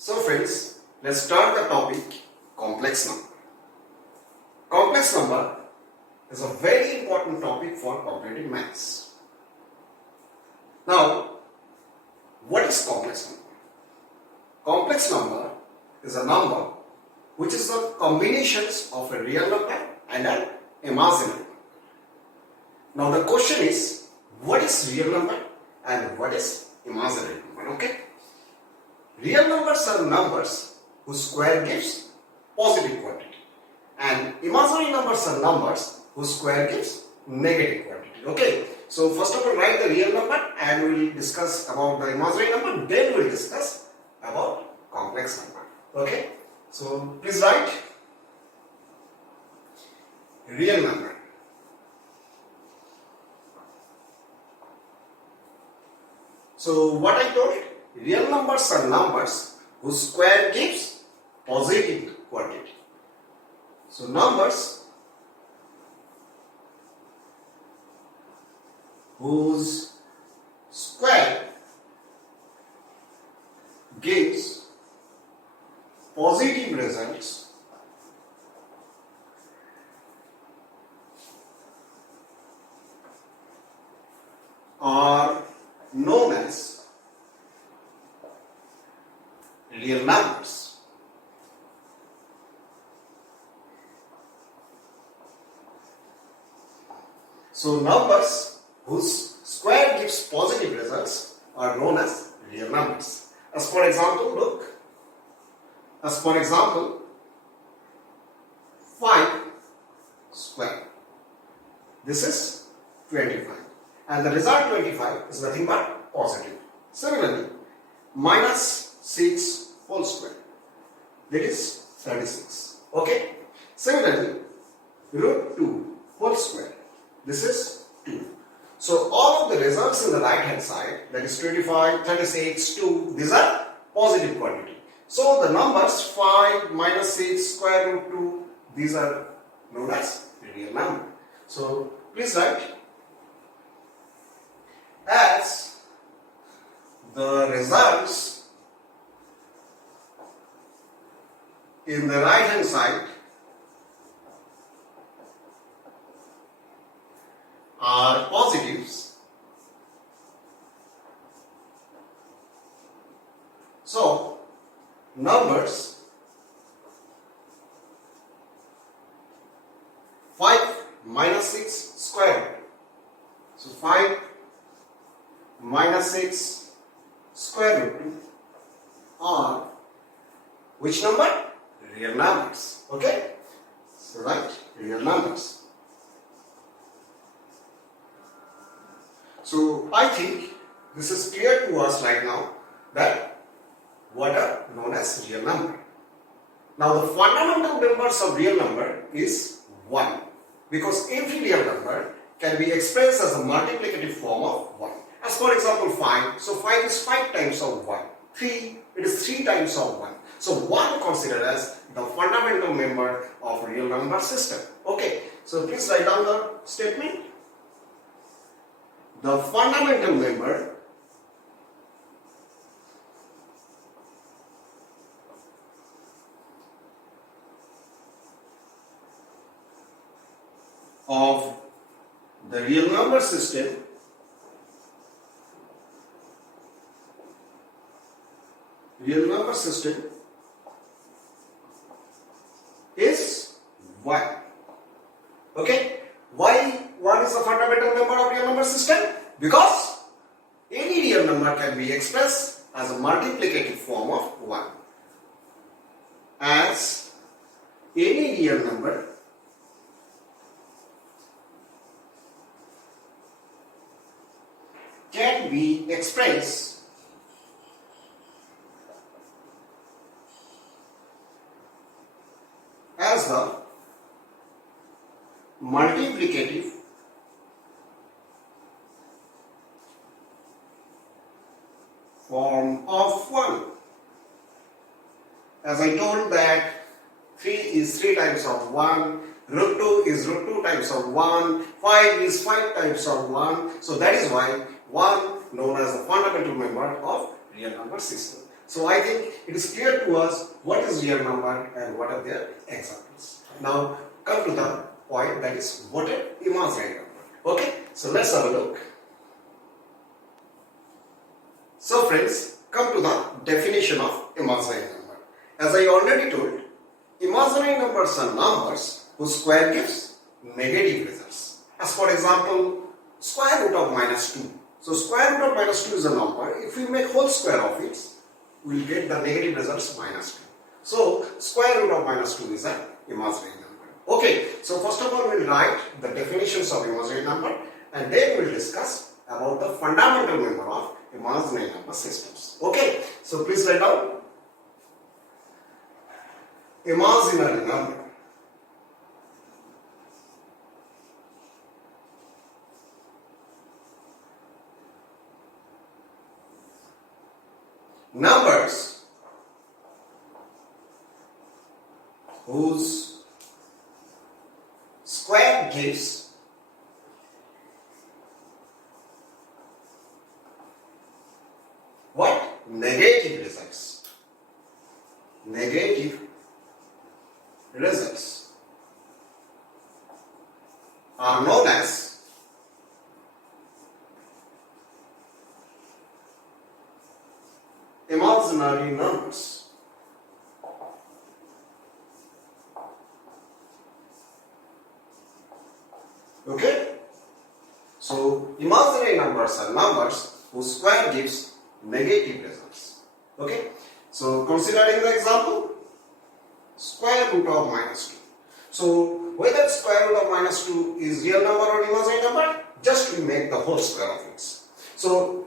So friends, let's start the topic complex number. Complex number is a very important topic for completing maths. Now, what is complex number? Complex number is a number which is the combinations of a real number and an imaginary number. Now the question is, what is real number and what is imaginary number? Okay? Real numbers are numbers whose square gives positive quantity, and imaginary numbers are numbers whose square gives negative quantity. Okay? So first of all, write the real number and we will discuss about the imaginary number, then we will discuss about complex number. Okay? So please write real number. So what I told, real numbers are numbers whose square gives positive quantity. So numbers whose square gives positive results are known as real numbers. So numbers whose square gives positive results are known as real numbers. As for example, look. As for example, 5 square. This is 25. And the result 25 is nothing but positive. Similarly, minus 6 whole square. That is 36. Okay? Similarly, root 2 whole square. This is 2. So all of the results in the right hand side, that is 25, 36, 2, these are positive quantity. So the numbers 5, minus 6, square root 2, these are known as real number. So please write, as the results in the right hand side are positives, so numbers 5 minus 6 square root. So 5 minus 6 square root 2 are which number? Real numbers. Okay? So write real numbers. So I think this is clear to us right now that what are known as real number. Now the fundamental numbers of real number is 1, because every real number can be expressed as a multiplicative form of 1. As for example 5, so 5 is 5 times of 1. 3, it is 3 times of 1. So 1 considered as the fundamental member of real number system. Okay, so please write down the statement. The fundamental member of the real number system is 1. Okay? Why 1 is the fundamental member of real number system? Because any real number can be expressed as a multiplicative form of 1. As any real number can be expressed as the multiplicative form of 1. As I told that 3 is 3 times of 1, root 2 is root 2 times of 1, 5 is 5 times of 1. So that is why 1 known as the fundamental member of real number system. So I think it is clear to us what is real number and what are their examples. Now come to the point, that is what an imaginary number. Okay, so let's have a look. So friends, come to the definition of imaginary number. As I already told, imaginary numbers are numbers whose square gives negative results. As for example, square root of minus 2. So square root of minus 2 is a number. If we make whole square of it, we will get the negative results minus 2. So square root of minus 2 is an imaginary number. Okay, so first of all we will write the definitions of imaginary number, and then we will discuss about the fundamental member of imaginary number systems. Okay, so please write down imaginary number. Numbers whose square gives what? Negative results. Negative results are known as imaginary numbers. Okay, so imaginary numbers are numbers whose square gives negative results. Okay, so considering the example, square root of minus 2. So whether square root of minus 2 is real number or imaginary number, just we make the whole square of it. So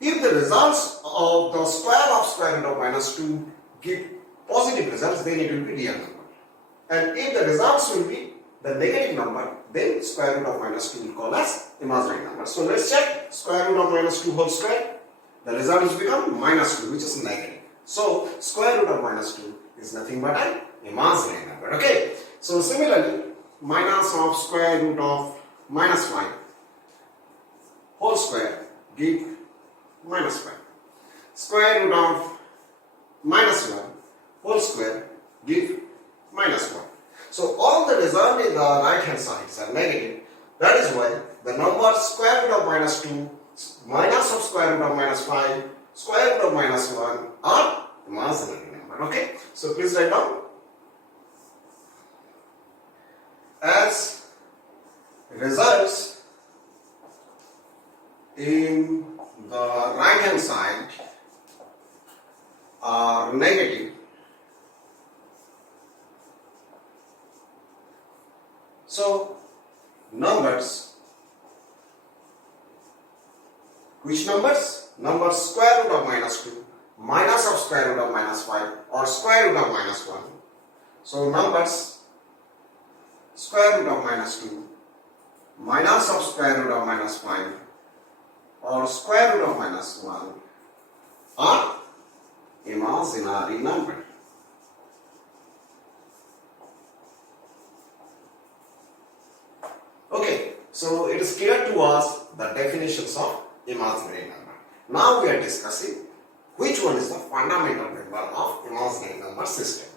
if the results of the square root of minus 2 give positive results, then it will be real number. And if the results will be the negative number, then square root of minus 2 will call as imaginary number. So let's check square root of minus 2 whole square. The result will become minus 2, which is negative. So square root of minus 2 is nothing but an imaginary number. Okay. So similarly, minus of square root of minus 5 whole square give minus 5. Square root of minus 1 whole square give minus 1. So all the result in the right hand sides are negative. That is why the number square root of minus 2, minus of square root of minus 5, square root of minus 1 are imaginary number. Okay, so please write down as results in the right hand side are negative. So numbers, which numbers? Numbers square root of minus 2, minus of square root of minus 5 or square root of minus 1. So numbers square root of minus 2, minus of square root of minus 5 or square root of minus 1 are imaginary number. Okay, so it is clear to us the definitions of imaginary number. Now we are discussing which one is the fundamental member of imaginary number system.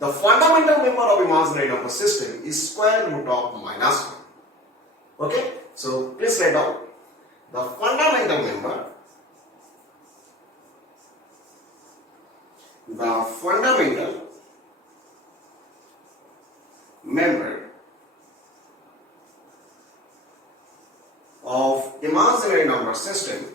The fundamental member of imaginary number system is square root of minus 1. Okay, so please write down the fundamental member. The fundamental member of imaginary number system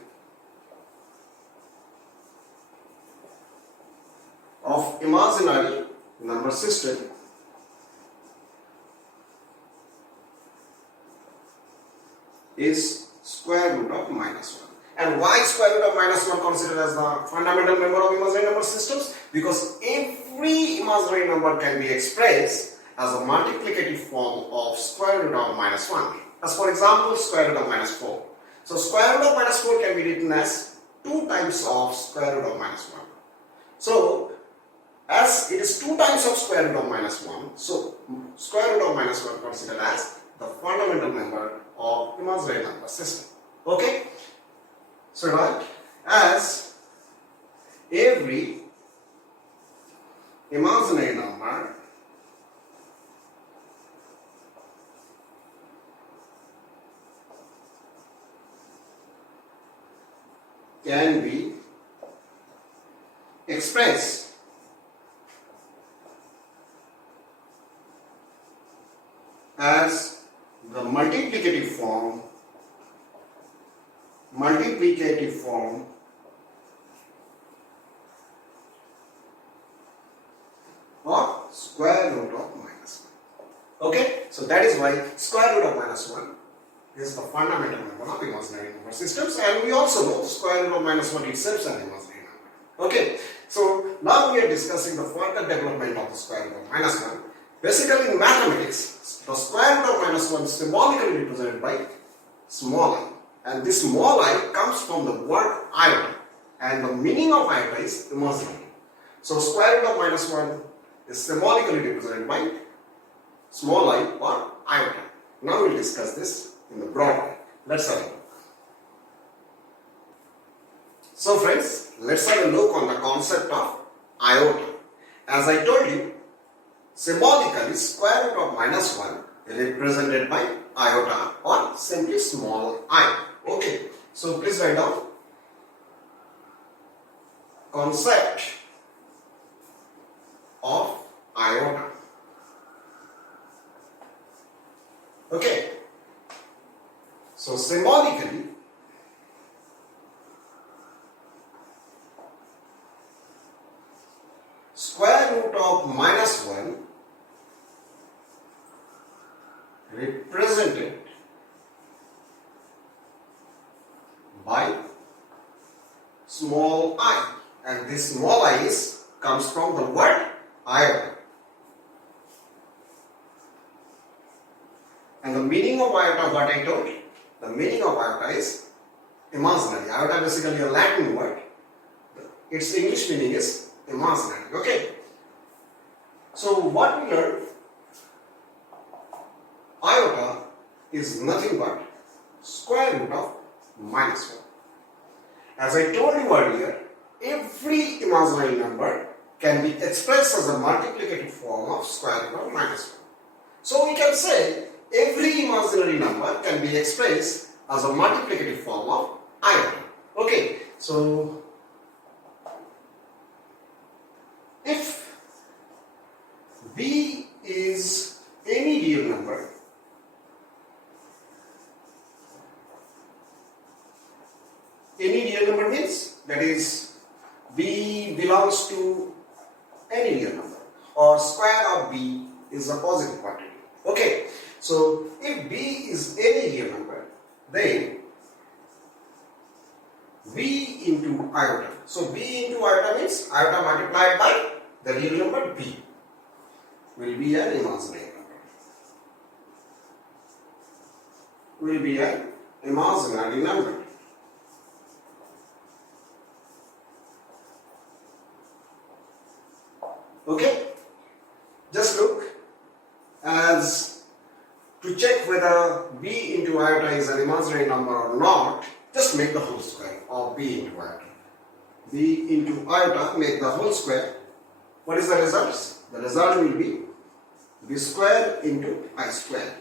is square root of minus 1. And why square root of minus 1 considered as the fundamental member of imaginary number systems? Because every imaginary number can be expressed as a multiplicative form of square root of minus 1. As for example, square root of minus 4. So square root of minus 4 can be written as 2 times of square root of minus 1. So as it is 2 times of square root of minus 1, so square root of minus 1 considered as the fundamental member of imaginary number system. Okay? So right, as every imaginary number can be expressed as the multiplicative form or square root of minus 1. Okay, so that is why square root of minus 1 is the fundamental number of imaginary number systems, and we also know square root of minus 1 itself is an imaginary number. Okay, so now we are discussing the further development of the square root of minus 1. Basically in mathematics, the square root of minus 1 is symbolically represented by small I, and this small I comes from the word iota, and the meaning of iota is imaginary. So square root of minus 1 is symbolically represented by small I or iota. Now we will discuss this in the broad way. Let's have a look. So friends, let's have a look on the concept of iota. As I told you, symbolically square root of minus 1 is represented by iota or simply small I. Okay, so please write down concept of iota. Okay, so symbolically square root of minus 1 represented by small I, and this small I comes from the word iota. And the meaning of iota, what I told, the meaning of iota is imaginary. Iota is basically a Latin word. Its English meaning is imaginary. Okay. So what we learned, iota is nothing but square root of minus 1. As I told you earlier, every imaginary number can be expressed as a multiplicative form of square root of minus 1. So we can say every imaginary number can be expressed as a multiplicative form of iota. Okay, so if b is any real number, any real number means that is b belongs to any real number, or square of b is a positive quantity. Okay, so if b is any real number, then b into iota. So b into iota means iota multiplied by the real number b will be an imaginary number. Will be an imaginary number. Okay, just look, as to check whether b into iota is an imaginary number or not, just make the whole square of b into iota. b into iota, make the whole square. What is the result? The result will be b square into I square.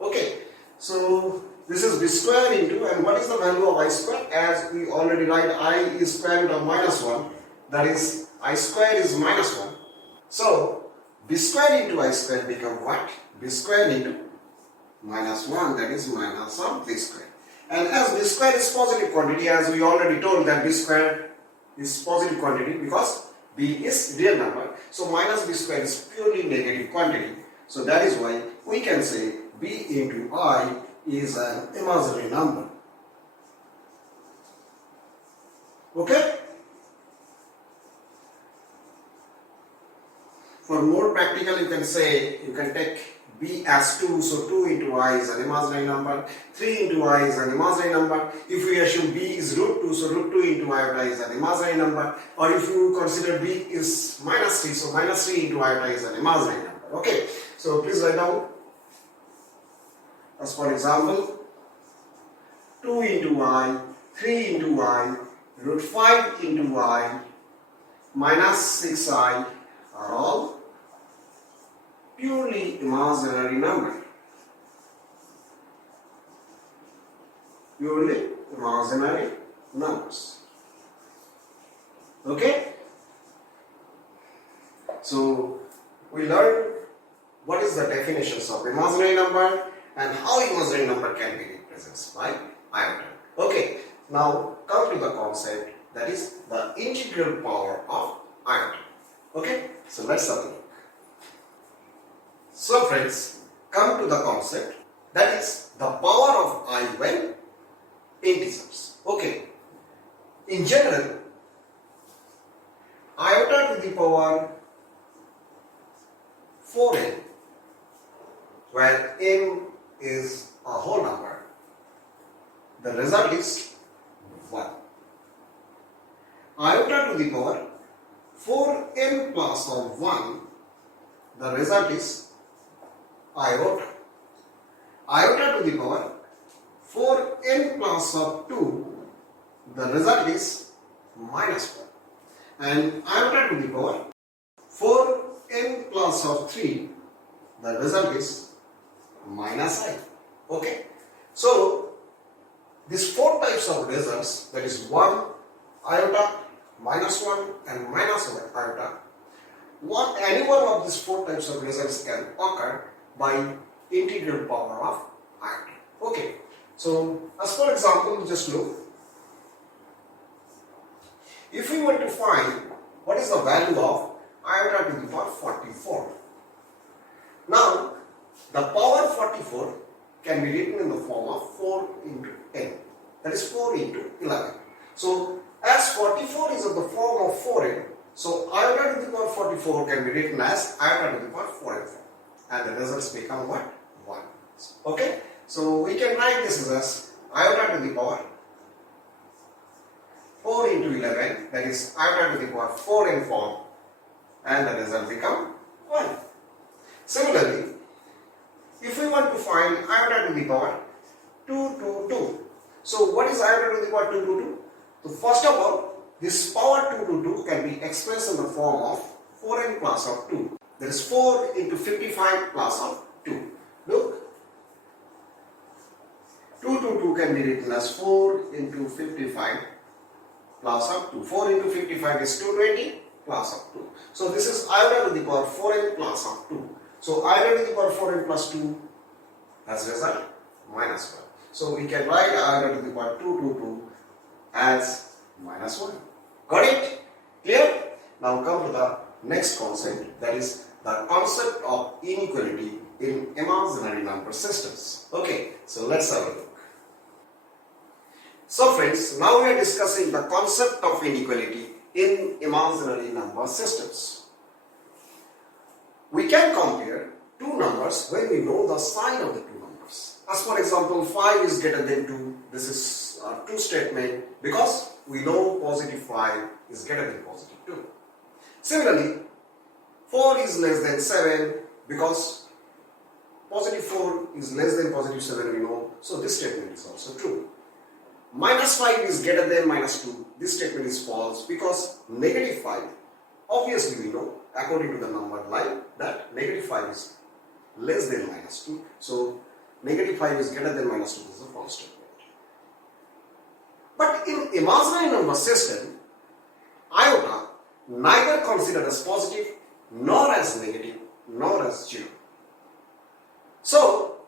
Okay, so this is b square into, and what is the value of I square? As we already write, I is square root of minus 1, that is I square is minus 1. So b square into I square become what? b square into minus 1, that is minus of b square. And as b square is positive quantity, as we already told that b square is positive quantity because b is real number, so minus b square is purely negative quantity. So that is why we can say b into I is an imaginary number. Okay? For more practical, you can say, you can take b as 2, so 2 into I is an imaginary number, 3 into I is an imaginary number. If we assume b is root 2, so root 2 into iota is an imaginary number. Or if you consider b is minus 3, so minus 3 into iota is an imaginary number. Okay, so please write down, as for example, 2 into I, 3 into I, root 5 into I, minus 6i are all purely imaginary number. Purely imaginary numbers. Okay? So we learned what is the definitions of imaginary number and how imaginary number can be represented by iota. Okay, now come to the concept, that is the integral power of iota. Okay, so let's have a look. So friends, come to the concept, that is the power of I when integers. Okay, in general, iota to the power 4n, where n is a whole number, the result is 1. Iota to the power 4n plus of 1, the result is iota. Iota to the power 4n plus of 2, the result is minus 1. And iota to the power 4n plus of 3, the result is minus I. Okay. So, these 4 types of results, that is 1, iota, minus 1 and minus iota, any one of these 4 types of results can occur by integral power of iota. Okay. So, as for example, just look. If we want to find what is the value of iota to the power 44. Now, the power 44 can be written in the form of 4 into 10. That is 4 into 11. So, as 44 is of the form of 4n, so iota to the power 44 can be written as iota to the power 4 and 4. And the results become what? 1. Okay? So, we can write this as iota to the power 4 into 11, that is iota to the power 4 in form, and the result become 1. Similarly, if we want to find iota to the power 2 to 2, so what is iota to the power 2 to 2? So first of all, this power 2 to 2 can be expressed in the form of 4n plus of 2. That is 4 into 55 plus of 2. Look, 2 to 2 can be written as 4 into 55 plus of 2. 4 into 55 is 220 plus of 2. So this is iota to the power 4n plus of 2. So iota to the power 4n plus 2 as result minus 1. So we can write iota to the power 2 to 2 as minus 1. Got it? Clear? Now come to the next concept, that is the concept of inequality in imaginary number systems. Okay, so let's have a look. So friends, now we are discussing the concept of inequality in imaginary number systems. We can compare two numbers when we know the sign of the two numbers. As for example, 5 is greater than 2. This is a true statement because we know positive 5 is greater than positive 2. Similarly, 4 is less than 7 because positive 4 is less than positive 7 we know. So this statement is also true. Minus 5 is greater than minus 2. This statement is false because negative 5, obviously we know according to the numbered line that negative 5 is less than minus 2. So negative 5 is greater than minus 2 is a false statement. But in imaginary number system, iota neither considered as positive nor as negative nor as 0. So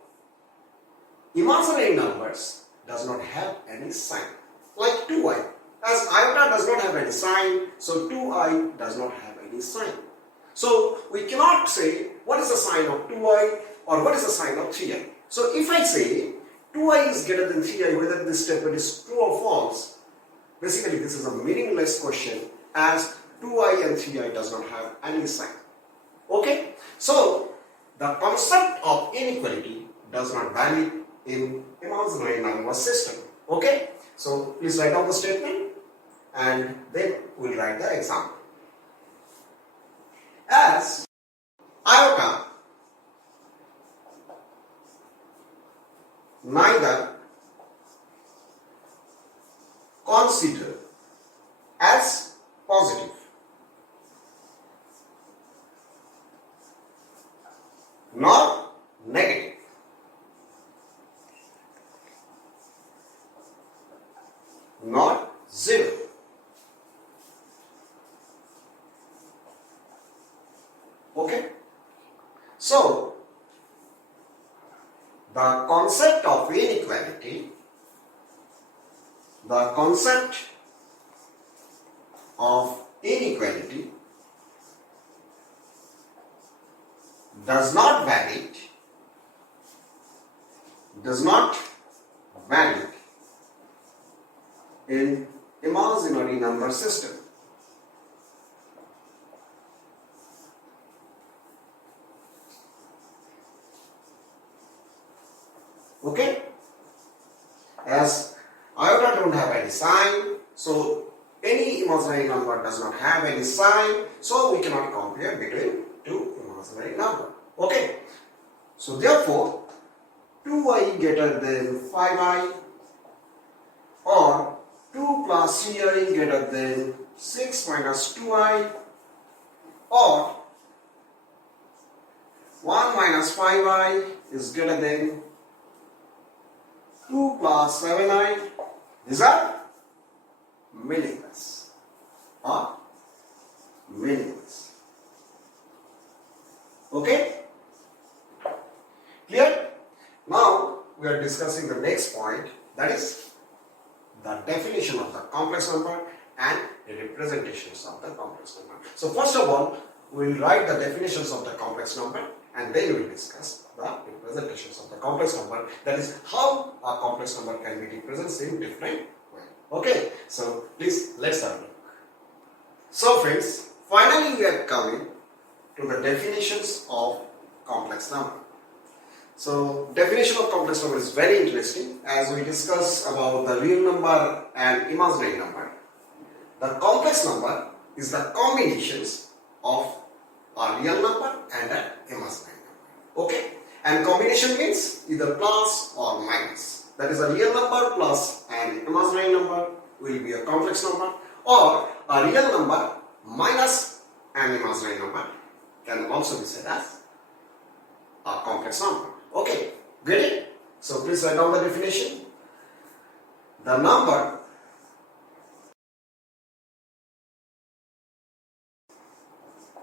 imaginary numbers does not have any sign, like 2i. As iota does not have any sign, so 2i does not have any sign. So we cannot say what is the sign of 2i or what is the sign of 3i. So if I say 2i is greater than 3i, whether this statement is true or false, basically this is a meaningless question as 2i and 3i does not have any sign. Okay? So the concept of inequality does not valid in imaginary number system. Okay? So please write down the statement and then we'll write the example. As iota neither considered as positive nor negative. Not 0. Okay. So, the concept of inequality, does not vary in imaginary number system. Okay? As iota don't have any sign, so any imaginary number does not have any sign, so we cannot compare between two imaginary numbers. Okay? So therefore, 2i greater than 5i or 2 plus 3i greater than 6 minus 2i or 1 minus 5i is greater than 2 plus 7i. These are meaningless or meaningless. Okay? Clear? Now we are discussing the next point, that is the definition of the complex number and the representations of the complex number. So first of all, we will write the definitions of the complex number and then we will discuss the representations of the complex number, that is how a complex number can be represented in different ways. Okay, so please let's have a look. So friends, finally we are coming to the definitions of complex number. So definition of complex number is very interesting as we discuss about the real number and imaginary number. The complex number is the combinations of a real number and an imaginary number. Okay? And combination means either plus or minus. That is, a real number plus an imaginary number will be a complex number, or a real number minus an imaginary number can also be said as a complex number. Okay, get it? So please write down the definition. The number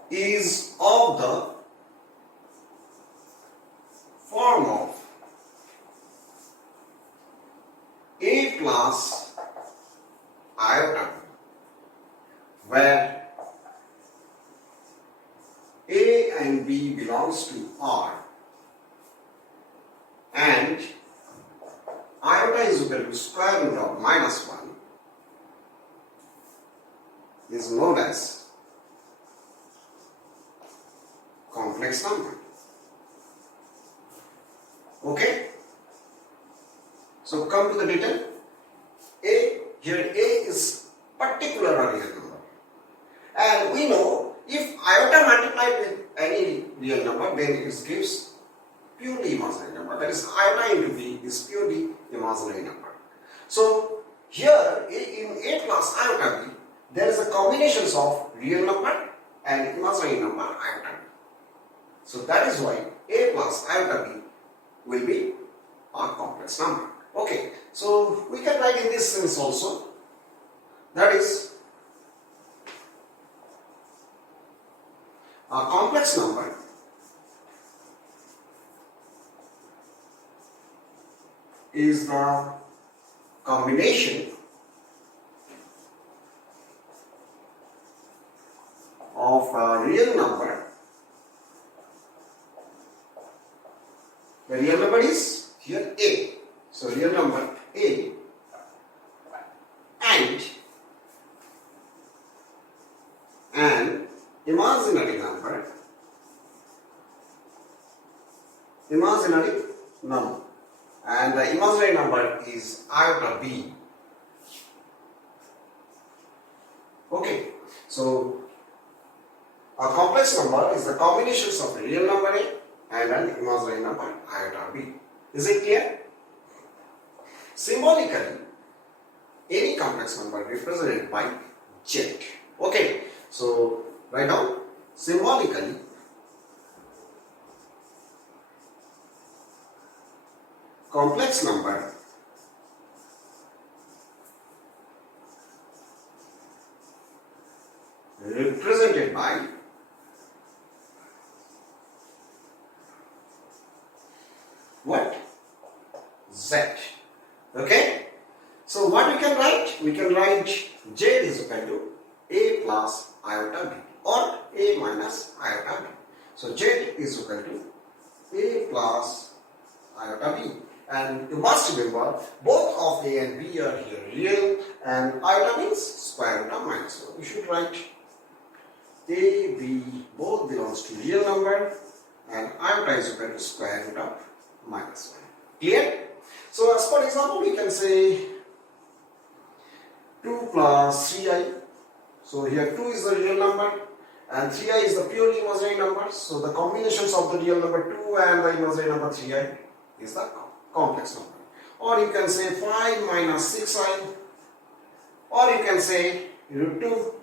is of the form of A plus iota, where A and B belongs to R and iota is equal to square root of minus 1 is known as complex number. Okay? So come to the detail. Here A is particular real number. And we know if iota multiplied with any real number, then it gives purely imaginary number. That is, iota into B is purely imaginary number. So here in A plus iota B, there is a combination of real number and imaginary number iota B. So that is why A plus iota B will be a complex number. Okay, so we can write in this sense also. That is, a complex number is the combination of a real number. The real number is here A. So real number A and an imaginary number. And the imaginary number is iota B. Okay, so a complex number is the combinations of a real number A and an imaginary number iota B. Is it clear? Symbolically, any complex number represented by Z. Okay, so right now, symbolically, complex number represented by what? Z. Okay? So what we can write? We can write Z is equal to A plus iota B or A minus iota B. So Z is equal to A plus iota B. And you must remember both of A and B are here real and iota means square root of minus 1. We should write A, B both belongs to real number and iota is equal to square root of minus 1. Clear? So as for example we can say 2 plus 3i. So here 2 is the real number and 3i is the purely imaginary number. So the combinations of the real number 2 and the imaginary number 3i is the complex number. Or you can say 5 minus 6i, or you can say root 2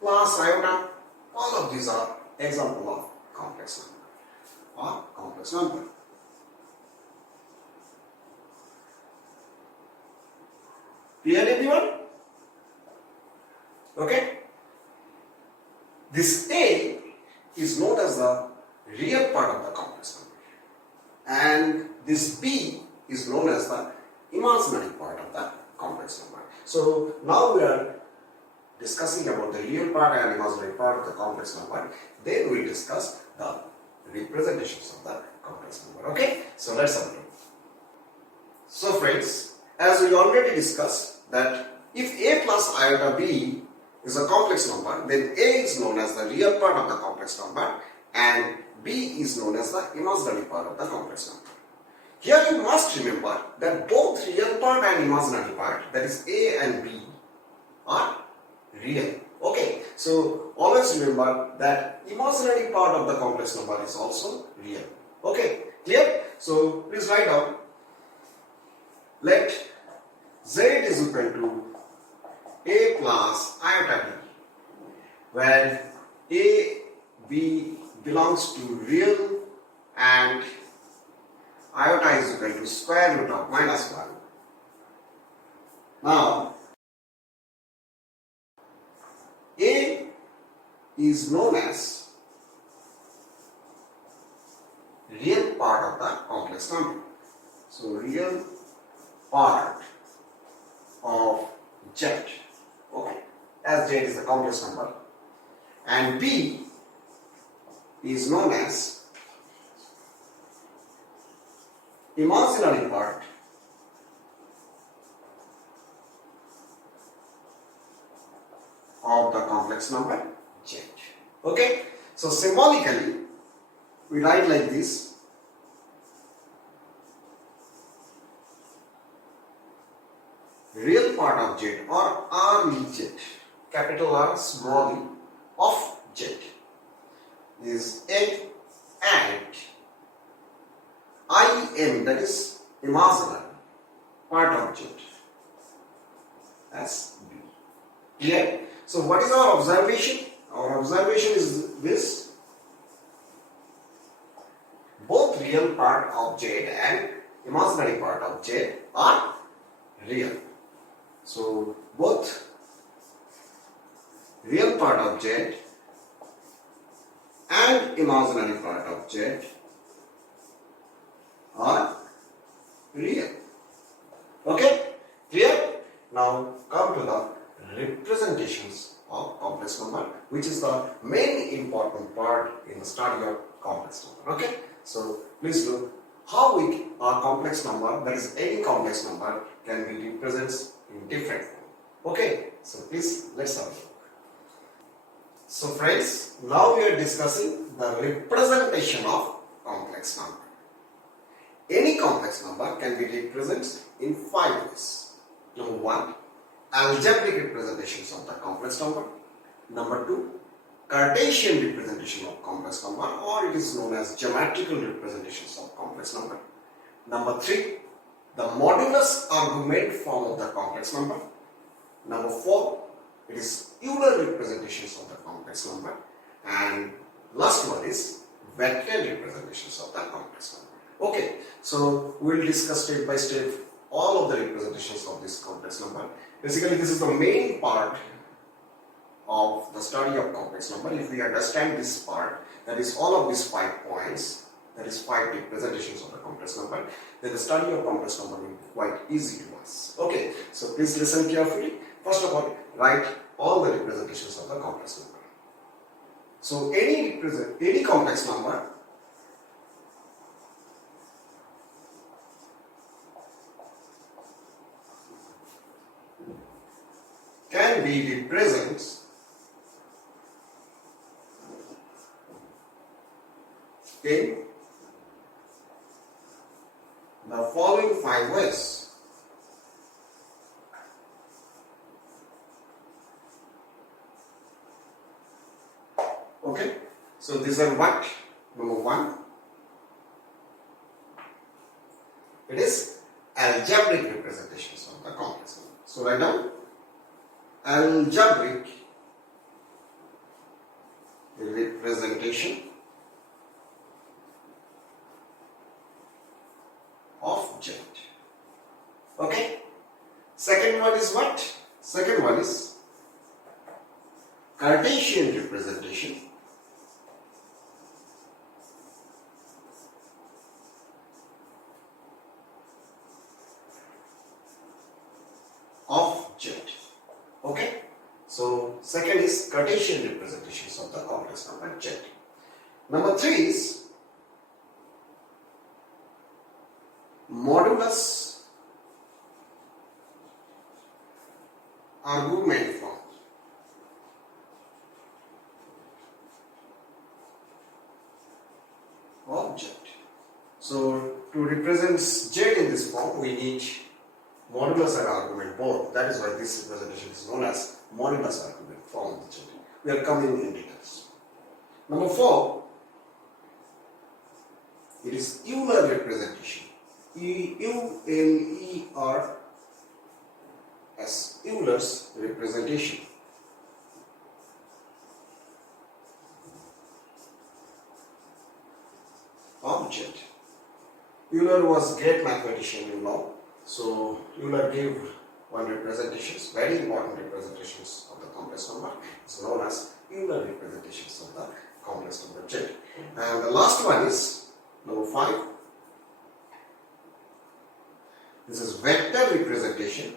plus iota. All of these are example of complex number or complex number. Clear everyone? Okay. This A is known as the real part of the complex number and this B is known as the imaginary part of the complex number. So now we are discussing about the real part and imaginary part of the complex number. Then we will discuss the representations of the complex number. Okay? So let's have a look. So friends, as we already discussed that if A plus iota B is a complex number, then A is known as the real part of the complex number and B is known as the imaginary part of the complex number. Here you must remember that both real part and imaginary part, that is A and B, are real. Okay, so always remember that imaginary part of the complex number is also real. Okay, clear? So please write down. Let Z is equal to A plus iota B, where A, B belongs to real and iota is equal to square root of minus 1. Now, A is known as real part of the complex number. So, real part of Z, okay, as Z is a complex number, and B is known as imaginary part of the complex number Z. Okay, so symbolically we write like this. Real part of Z or RZ, capital R small e of Z is A and IM, that is imaginary part of Z as B. Clear? So what is our observation? Our observation is this: both real part of Z and imaginary part of Z are real. So both real part of Z and imaginary part of Z are real. Okay? Clear? Now come to the representations of complex number, which is the main important part in the study of complex number. Okay? So please look how a complex number, that is any complex number, can be represented in different form. Okay? So please let's have a look. So friends, now we are discussing the representation of complex number. Any complex number can be represented in 5 ways. Number 1, algebraic representations of the complex number. Number 2, Cartesian representation of complex number, or it is known as geometrical representations of complex number. Number 3, the modulus argument form of the complex number. Number 4, it is Euler representations of the complex number. And last one is vector representations of the complex number. Okay, so we will discuss step by step all of the representations of this complex number. Basically, this is the main part of the study of complex number. If we understand this part, that is all of these 5 points, that is 5 representations of the complex number, then the study of complex number will be quite easy to us. Okay, so please listen carefully. First of all, write all the representations of the complex number. So any complex number can be represented in the following 5 ways. Okay, so these are what? Number 1, it is algebraic representations of the complex number. So write down algebraic representation of Z. Okay. Second one is what? Second one is Cartesian representation of Z. Okay. So second is Cartesian representations of the complex number Z. Number 3 is Modulus argument form. Object. So to represent Z in this form, we need modulus and argument both. That is why this representation is known as modulus argument form of Z. We are coming in details. Number 4, it is Euler representation. E-U-L-E-R-S, Euler's representation of Z. Euler was great mathematician, you know. So Euler gave one representations, very important representations of the complex number. It's known as Euler representations of the complex number Z. And the last one is number 5. This is vector representation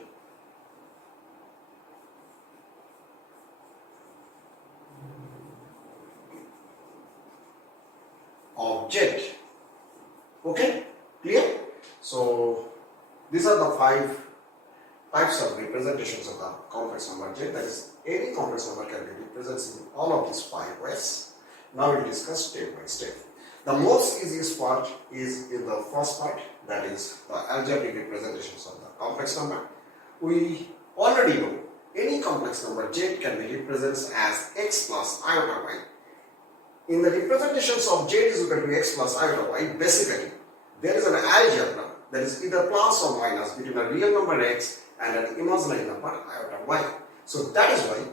of Z. Okay, clear? So these are the 5 types of representations of the complex number Z. That is, any complex number can be represented in all of these 5 ways. Now we will discuss step by step. The most easiest part is in the first part, that is the algebraic representations of the complex number. We already know any complex number Z can be represented as x plus iota y. In the representations of Z is equal to x plus iota y, basically there is an algebra that is either plus or minus between a real number x and an imaginary number iota y. So that is why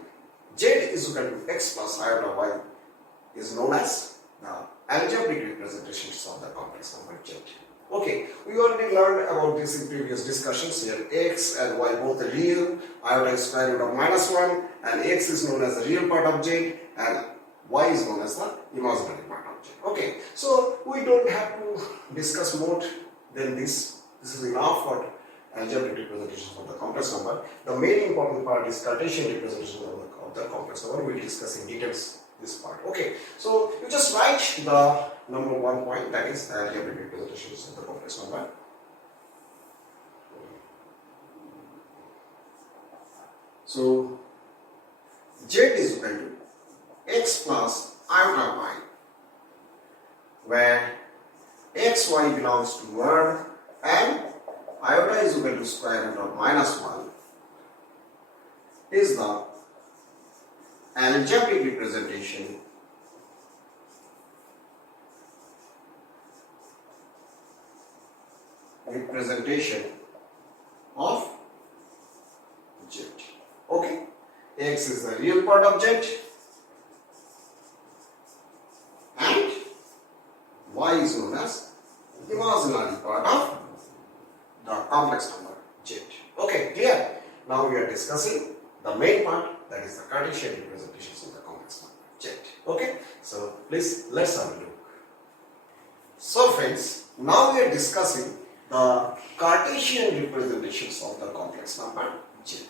Z is equal to x plus iota y is known as the algebraic representations of the complex number Z. Okay, we already learned about this in previous discussions. Here x and y both are real, iota is square root of -1, and x is known as the real part of Z and y is known as the imaginary part of Z. Okay, so we don't have to discuss more than this. This is enough for algebraic representation of the complex number. The main important part is Cartesian representation of the complex number. We will discuss in details this part. Okay, so you just write the number 1 point, that is the algebraic representations of the complex number. So Z is equal to x plus iota y, where xy belongs to 1 and iota is equal to square root of -1 is the algebraic representation of Z. Okay, x is the real part of Z and y is known as imaginary part of the complex number Z. Okay, clear? Now we are discussing the main part, that is the Cartesian representations of the complex number Z. Okay, so please let's have a look. So friends, now we are discussing the Cartesian representations of the complex number Z.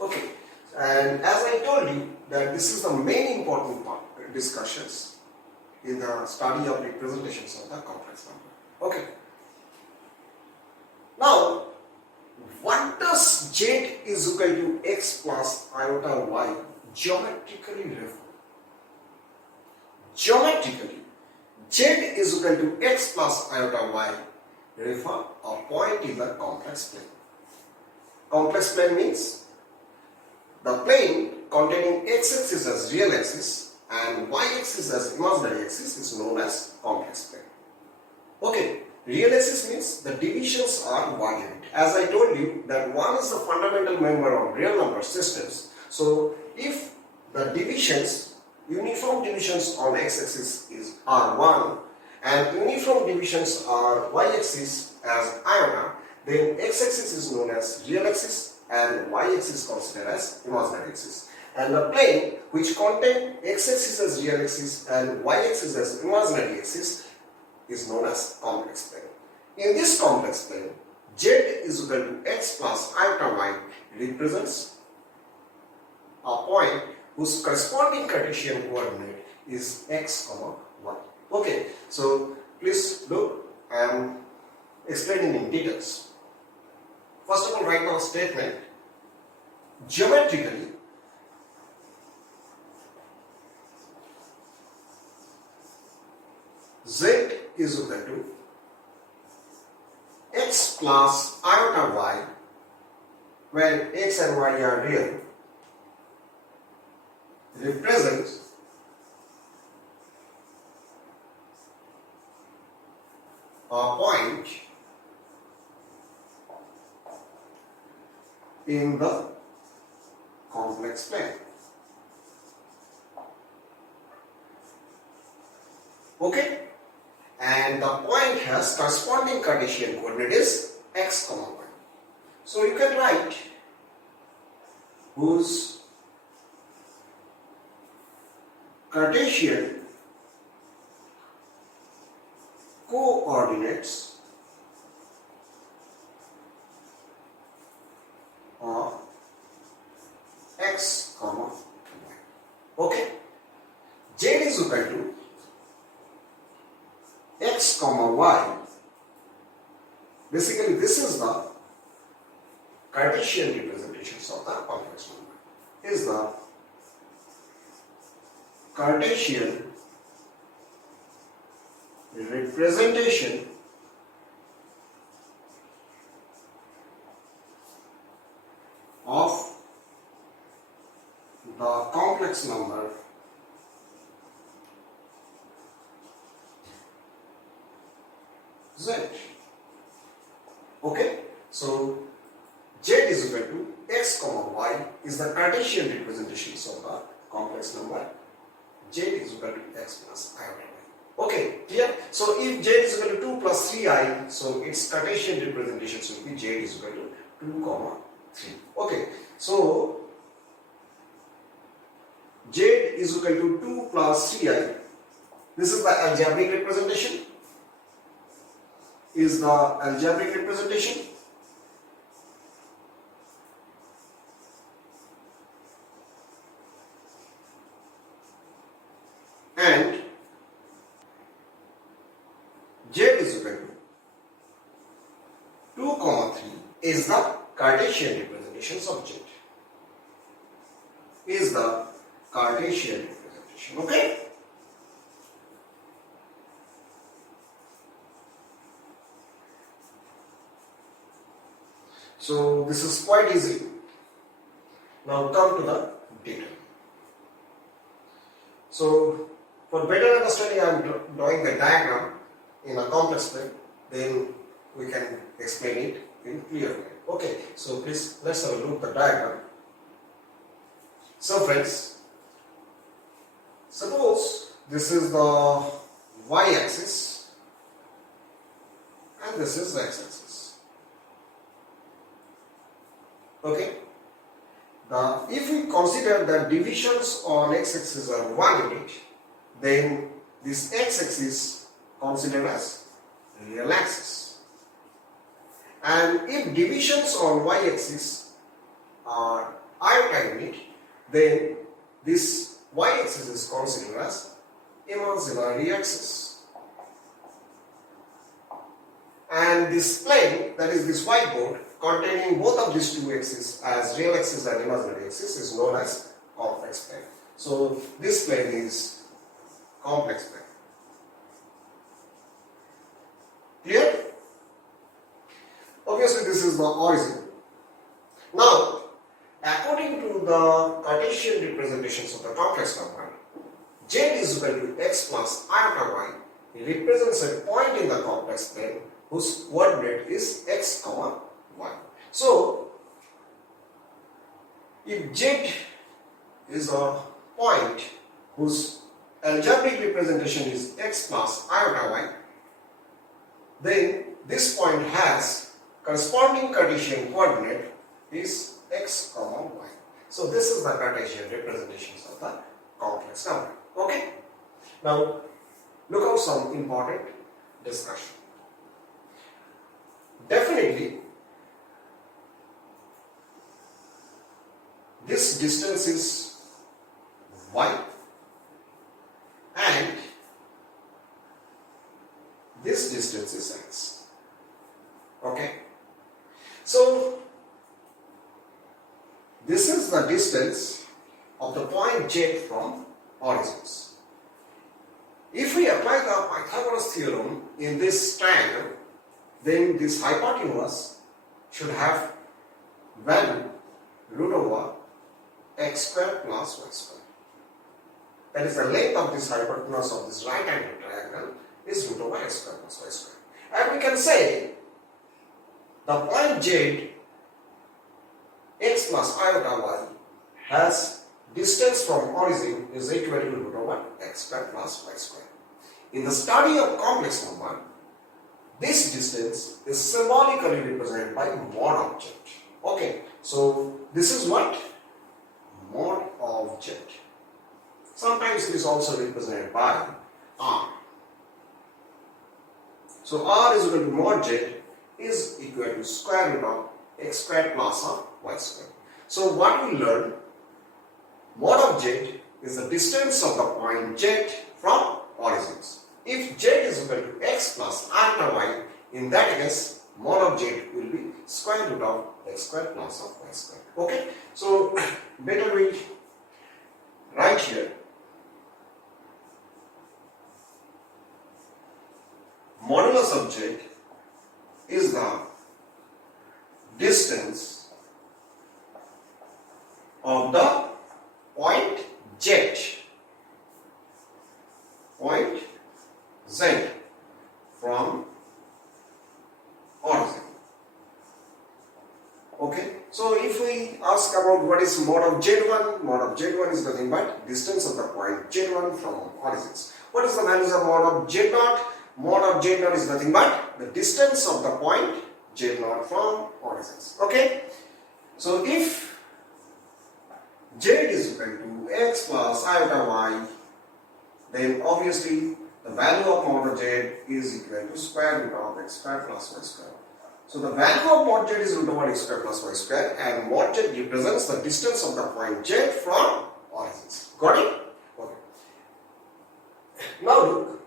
Okay, and as I told you that this is the main important part discussions in the study of representations of the complex number. Okay. Now, what does Z is equal to x plus iota y geometrically refer? Geometrically, Z is equal to x plus iota y refer a point in the complex plane. Complex plane means the plane containing x-axis as real axis and y-axis as imaginary axis is known as complex plane. Okay, real axis means the divisions are one unit. As I told you that 1 is the fundamental member of real number systems. So if the divisions, uniform divisions on x-axis are 1 and uniform divisions are y-axis as iota, then x-axis is known as real axis and y-axis considered as imaginary axis. And the plane which contain x-axis as real axis and y-axis as imaginary axis is known as complex plane. In this complex plane, Z is equal to x plus iota y represents a point whose corresponding Cartesian coordinate is x, y. Okay, so please look, I am explaining in details. First of all, write down a statement. Geometrically, Z is equal to x plus iota y, where x and y are real, represents a point in the complex plane. Okay, and the point has corresponding Cartesian coordinate is x, y. So you can write whose Cartesian coordinates are x, y. Okay, Z is equal to x, y. Basically, this is the Cartesian representations of the complex number. Is the Cartesian representation of the complex number Z. Okay, so Z is equal to x, y is the Cartesian representations of the complex number. Z is equal to x plus iota y. Okay, clear? So if Z is equal to 2 plus 3i, so its Cartesian representations will be Z is equal to 2, 3. Okay, so Z is equal to 2 plus 3i. This is the algebraic representation. Is the algebraic representation. And Z is equal to 2, 3 is the Cartesian representations of Z. Is the Cartesian representation. Okay? So this is quite easy. Now come to the data. So for better understanding, I am drawing the diagram in a complex plane. Then we can explain it in clear way. Okay. So please let's have a look at the diagram. So friends, suppose this is the y-axis and this is the x-axis. Okay. Now, if we consider that divisions on x-axis are 1 unit, then this x-axis considered as real axis. And if divisions on y-axis are iota unit, then this y-axis is considered as imaginary axis. And this plane, that is this whiteboard, containing both of these two axes as real axis and imaginary axis, is known as complex plane. So this plane is complex plane. Clear? Obviously this is the origin. Now, according to the Cartesian representations of the complex number, z is equal to x plus iota y represents a point in the complex plane whose coordinate is x comma y. So, if z is a point whose algebraic representation is x plus iota y, then this point has corresponding Cartesian coordinate is x comma y. So this is the Cartesian representations of the complex number. Okay. Now look at some important discussion. Definitely this distance is y and this distance is x. Okay. So this is the distance of the point z from origins. If we apply the Pythagoras theorem in this triangle, then this hypotenuse should have value root over x square plus y square. That is, the length of this hypotenuse of this right angle triangle is root over x square plus y square. And we can say the point z x plus iota y has distance from origin is equal to root over x square plus y square. In the study of complex number, this distance is symbolically represented by mod of z. Okay, so this is what? Mod of z. Sometimes it is also represented by r. So r is equal to mod z is equal to square root of x square plus y square. So what we learned, mod of z is the distance of the point z from origins. If z is equal to x plus iota y, in that case mod of z will be square root of x square plus y square. Okay, so better we write here modulus of z is the distance of the point z from origin. Okay, so if we ask about what is mod of z1, mod of z1 is nothing but distance of the point z1 from origins. What is the values of mod of z0? Mod of z0 is nothing but the distance of the point z0 from origins. Okay, so if z is equal to x plus iota y, then obviously the value of mod of z is equal to square root of x square plus y square. So the value of mod z is root over x square plus y square, and mod z represents the distance of the point z from origins. Got it? Okay. Now look.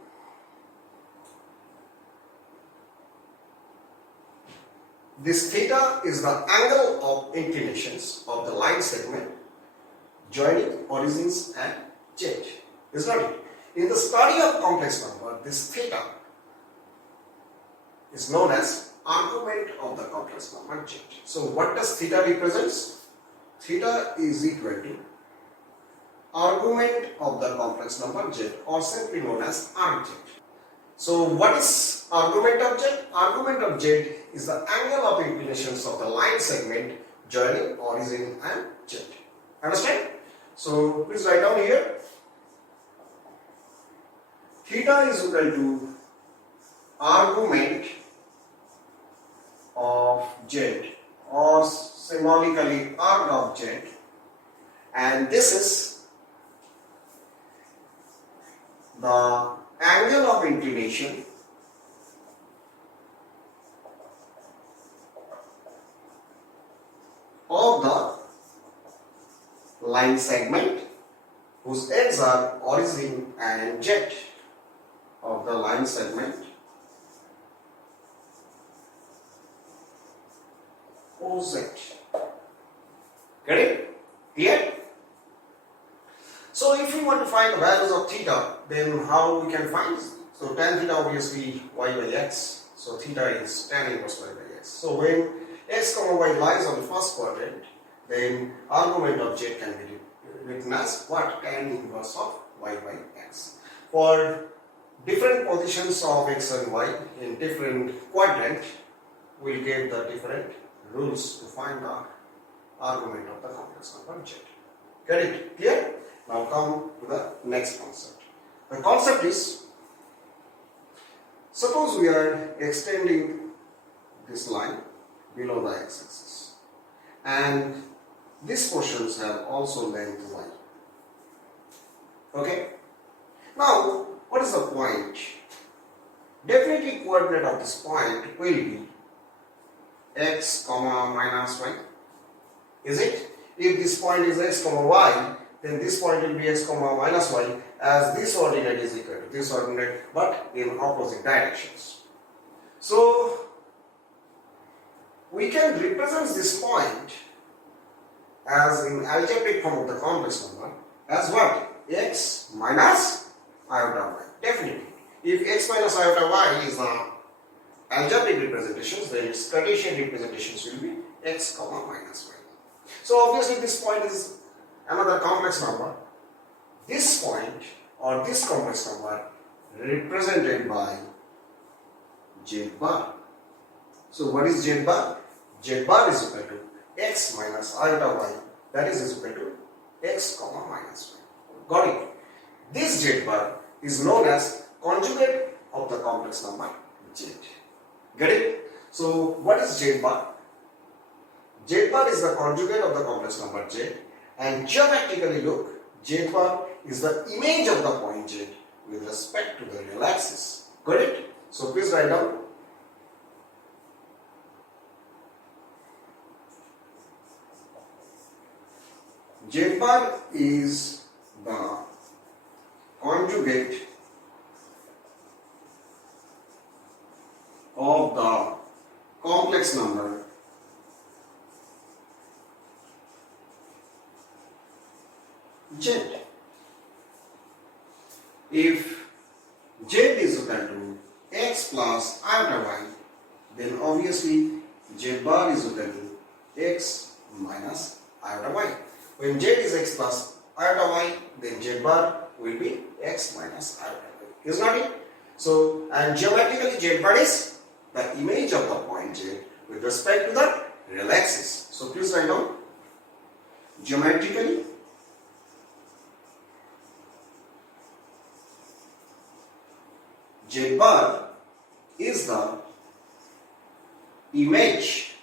This theta is the angle of inclinations of the line segment joining origins and z. Is not it? In the study of complex number, this theta is known as argument of the complex number z. So what does theta represents? Theta is equal to argument of the complex number z, or simply known as arg z. So what is argument of z? Argument of z is the angle of inclinations of the line segment joining origin and z. Understand? So please write down here. Theta is equal to argument z, or symbolically arc of z, and this is the angle of inclination of the line segment whose ends are origin and z of the line segment OZ. Get it? Clear? So if we want to find the values of theta, then how we can find? So tan theta obviously y by x. So theta is tan inverse y by x. So when x comma y lies on the first quadrant, then argument of z can be written as what? Tan inverse of y by x. For different positions of x and y in different quadrant, we'll get the different rules to find the argument of the complex number z. Get it? Clear? Now come to the next concept. The concept is, suppose we are extending this line below the x-axis and these portions have also length y. Okay? Now, what is the point? Definitely coordinate of this point will be x comma minus y. Is it? If this point is x comma y, then this point will be x comma minus y, as this ordinate is equal to this ordinate but in opposite directions. So we can represent this point as in algebraic form of the complex number as what? X minus iota y. Definitely. If x minus iota y is the algebraic representations, then its Cartesian representations will be x comma minus y. So obviously this point is another complex number. This point or this complex number represented by z bar. So what is z bar? Z bar is equal to x minus iota y, that is equal to x comma minus y. Got it? This z bar is known as conjugate of the complex number z. Get it? So what is z bar? Z bar is the conjugate of the complex number z, and geometrically look, z bar is the image of the point z with respect to the real axis. Got it? So please write down. Z bar is the conjugate of the complex number z. If z is equal to x plus iota y, then obviously z bar is equal to x minus iota y. When z is x plus iota y, then z bar will be x minus iota y. Is not it? So, and geometrically z bar is the image of the point z with respect to the real axis. So please write down. Geometrically z bar is the image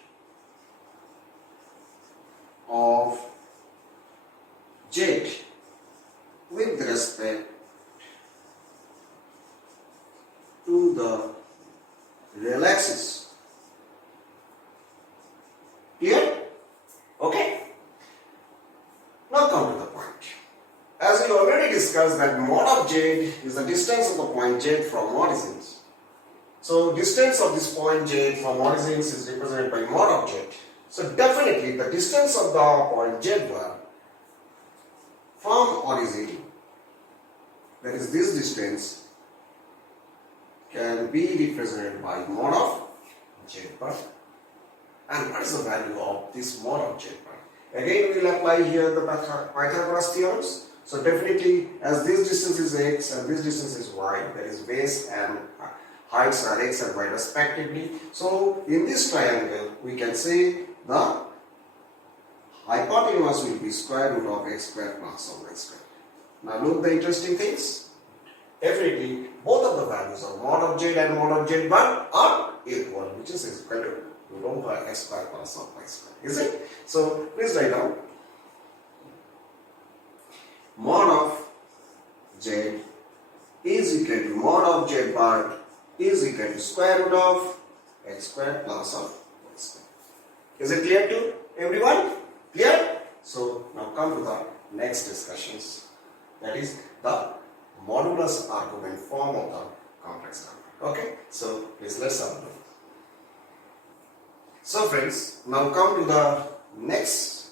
of z with respect to the real axis. Clear? Okay. Now come to the point. As we already discussed that mod of z is the distance of the point z from origins. So distance of this point z from origins is represented by mod of z. So definitely the distance of the point z bar from origin, that is this distance, can be represented by mod of z bar. And what is the value of this mod of z bar? Again we will apply here the Pythagoras theorems. So definitely as this distance is x and this distance is y, that is base and heights are x and y respectively. So in this triangle we can say the hypotenuse will be square root of x square plus y square. Now look the interesting things. Definitely both of the values of mod of z and mod of z bar are equal, which is equal to root over x square plus of y square. Is it? So please write down mod of z is equal to mod of z bar is equal to square root of x square plus of y square. Is it clear to everyone? Clear? So now come to the next discussions, that is the modulus argument form of the complex number. Okay, so please let's have a look. So friends, now come to the next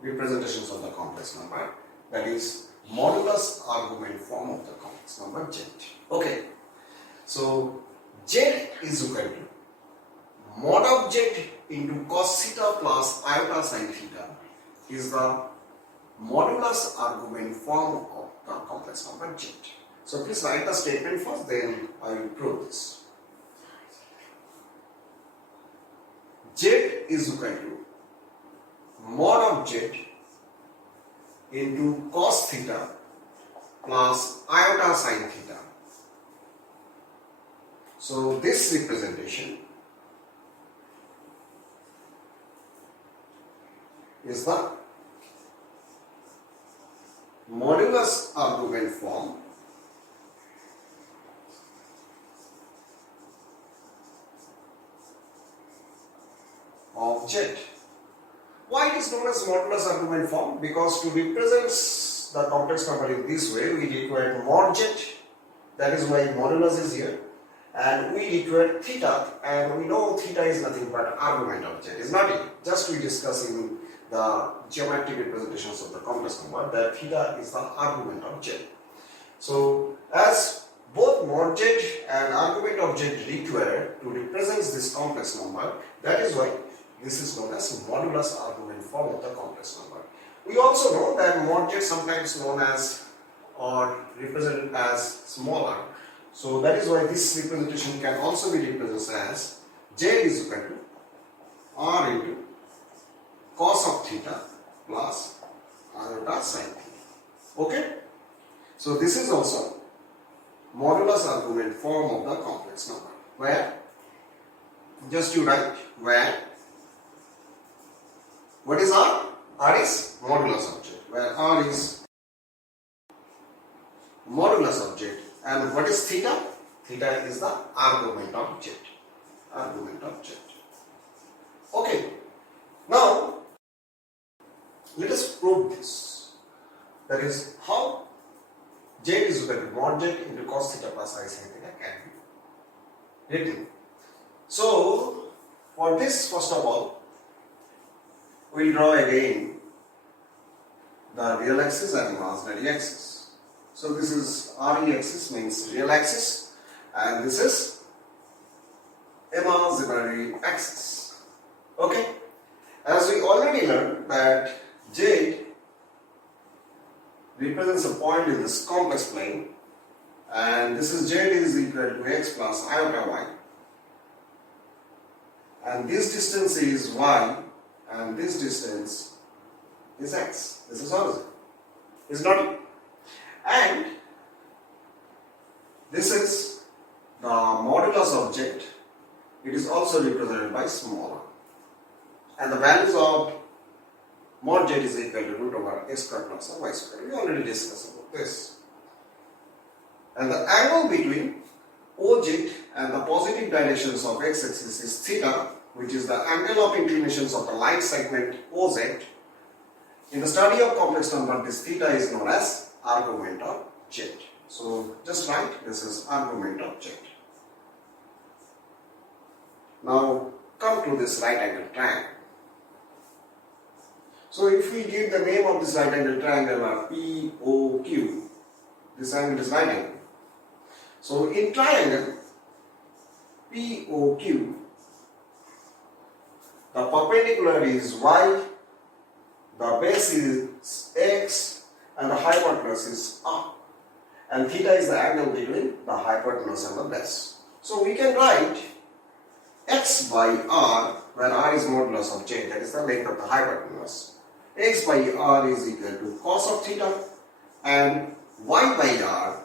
representations of the complex number, that is modulus argument form of the complex number z. Okay, so z is equal to mod of z into cos theta plus iota sin theta is the modulus argument form of the complex number z. So please write the statement first, then I will prove this. Z is equal to mod of z into cos theta plus iota sin theta. So this representation is the modulus argument form of z. Why it is known as modulus argument form? Because to represent the complex number in this way, we require mod z, that is why modulus is here, and we require theta, and we know theta is nothing but argument of z, is not it? Just we discuss in the geometric representations of the complex number that theta is the argument of z. So as both mod z and argument of z require to represent this complex number, that is why this is known as modulus argument form of the complex number. We also know that mod z sometimes known as or represented as smaller. So that is why this representation can also be represented as z is equal to r into cos of theta plus iota sin theta. Okay? So this is also modulus argument form of the complex number, where just you write where what is r? R is modulus of z, where r is modulus of z, and what is theta? Theta is the argument of z. Argument of z. Okay. Now let us prove this. That is how z is equal to mod z into cos theta plus I sin theta can be written. So for this, first of all, we will draw again the real axis and imaginary axis. So this is RE axis, means real axis, and this is imaginary axis. Okay? As we already learned that z represents a point in this complex plane, and this is z is equal to x plus iota y, and this distance is y, and this distance is x. This is origin. Is not it? And this is the modulus of z. It is also represented by small r. And the values of mod z is equal to root over x square plus y square. We already discussed about this. And the angle between OZ and the positive directions of x-axis is theta, which is the angle of inclinations of the line segment OZ. In the study of complex number, this theta is known as argument of z. So just write this is argument of z. Now come to this right angle triangle. So if we give the name of this right angle triangle as POQ, this angle is right angle. So in triangle POQ, the perpendicular is y, the base is x, and the hypotenuse is r. And theta is the angle between the hypotenuse and the base. So we can write x by r, where r is modulus of z, that is the length of the hypotenuse. X by r is equal to cos of theta, and y by r,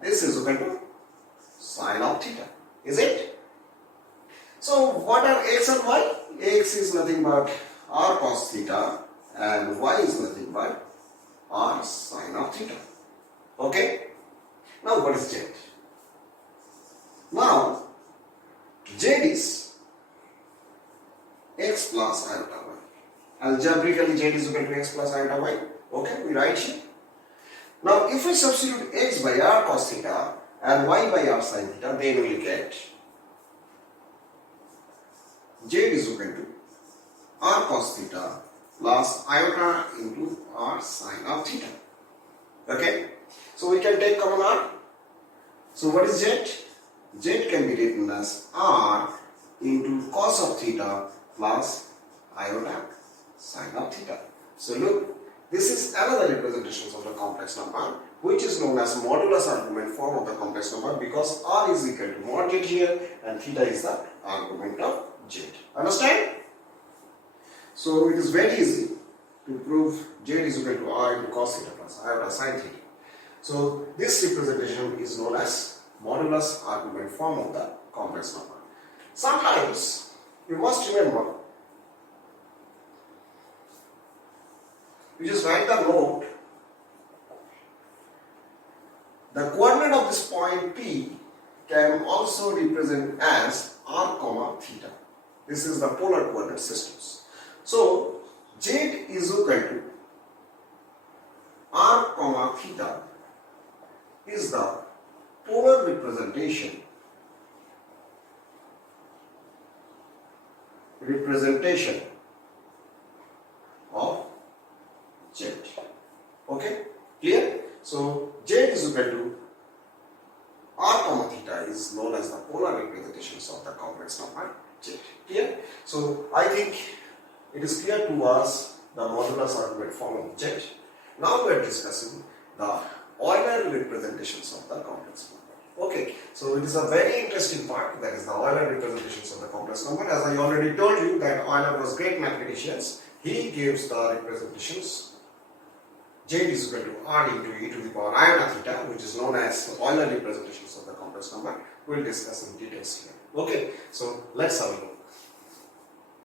this is equal to sin of theta. Is it? So what are x and y? X is nothing but r cos theta and y is nothing but r sin of theta. Okay? Now what is z? Now z is x plus iota y. Algebraically z is equal to x plus iota y. Okay, we write here. Now if we substitute x by r cos theta and y by r sin theta, then we will get z is equal to r cos theta plus iota into r sin of theta. Okay, so we can take common r. So what is z? Z can be written as r into cos of theta plus iota sin of theta. So look, this is another representation of the complex number, which is known as modulus argument form of the complex number, because r is equal to mod z here and theta is the argument of z. Understand? So it is very easy to prove z is equal to r into cos theta plus iota sin theta. So this representation is known as modulus argument form of the complex number. Sometimes you must remember, you just write the note, the coordinate of this point P can also represent as r comma theta. This is the polar coordinate systems. So z is equal to r comma theta is the polar representation of z. Okay, clear? So z is equal to r comma theta is known as the polar representations of the complex number z. Clear? So I think it is clear to us the modulus argument form of z. Now we are discussing the Euler representations of the complex number. Okay, so it is a very interesting part, that is the Euler representations of the complex number. As I already told you that Euler was great mathematician. He gives the representations z is equal to r into e to the power iota theta, which is known as Euler representations of the complex number. We will discuss in details here. Okay, so let's have a look.